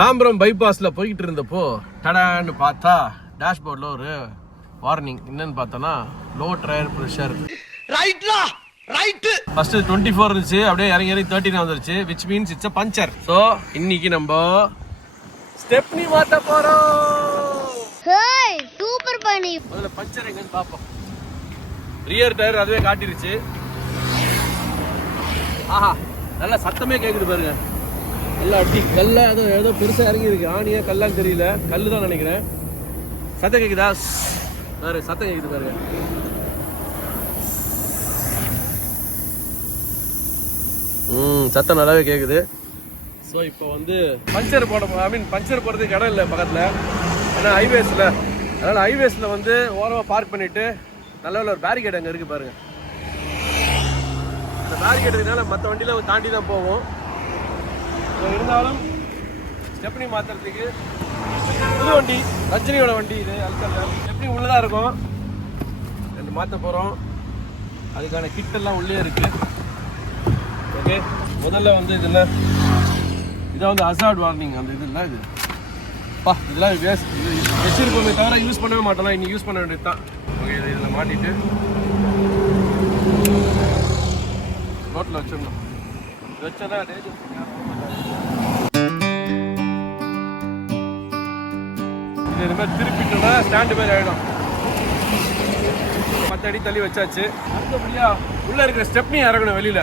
தாம்பரம் பைபாஸ்ல போய்கிட்டு இருந்தப்போ டடான்னு பார்த்தா டேஷ்போர்ட்ல ஒரு வார்னிங் என்னன்னு பார்த்தோன்னா லோ டயர் ப்ரெஷர். ஃபர்ஸ்ட் 24 இருந்துச்சு, அப்படியே இறங்கி 13 வந்துருச்சு, which means it's a puncture. So இன்னைக்கு நம்ம ஸ்டெப்னி மாத்த போறோம். சூப்பர் பண்ணி முதல்ல பஞ்சர் எங்கன்னு பார்ப்போம். ரியர் டயர் அதுவே காட்டிருச்சு. ஆஹா, நல்லா சத்தமே கேக்குது பாருங்க. நல்லா அடி கல்ல ஏதோ பெருசா இறங்கி இருக்கு. ஆணியா கல்லான்னு தெரியல, கல்லு தான் நினைக்கிறேன். சத்தம் கேக்குதா? பாரு, சத்தம் கேக்குது பாருங்க. சத்தம் நல்லாவே கேக்குது. ஸோ இப்போ வந்து பஞ்சர் பஞ்சர் போடுறதுக்கு இடம் இல்லை பக்கத்தில், ஏன்னா ஹைவேஸில். அதனால் ஹைவேஸில் வந்து ஓரமாக பார்க் பண்ணிவிட்டு நல்ல ஒரு பேரிகேட் அங்கே இருக்குது பாருங்கள். அந்த பேரிகேட் இருக்கனால மற்ற வண்டியில் தாண்டி தான் போவோம். ஸோ இருந்தாலும் ஸ்டெப்னி மாற்றுறதுக்கு புது வண்டி, ரஜினியோட வண்டி இது. அல்கல்ல ஸ்டெப்னி உள்ளதாக இருக்கும், ரெண்டு மாற்ற போகிறோம். அதுக்கான கிட்டெல்லாம் உள்ளே இருக்குது. ஓகே, முதல்ல வந்து இதில் இதை வந்து ஹசார்ட் வார்னிங் அந்த இது இல்லை, இது இதெல்லாம் வச்சிருப்போமே தவிர யூஸ் பண்ணவே மாட்டோம்னா இன்னைக்கு யூஸ் பண்ண வேண்டியது தான். ஓகே, இதில் மாட்டிட்டு ரோட்டில் வச்சிடணும். வச்சதான் டேஞ்சர். இது மாதிரி திருப்பிட்டோம்னா ஸ்டாண்டு மாதிரி ஆகிடும். 10 அடி தள்ளி வச்சாச்சு. அடுத்தபடியாக உள்ளே இருக்கிற ஸ்டெப்னி இறங்கணும் வெளியில்.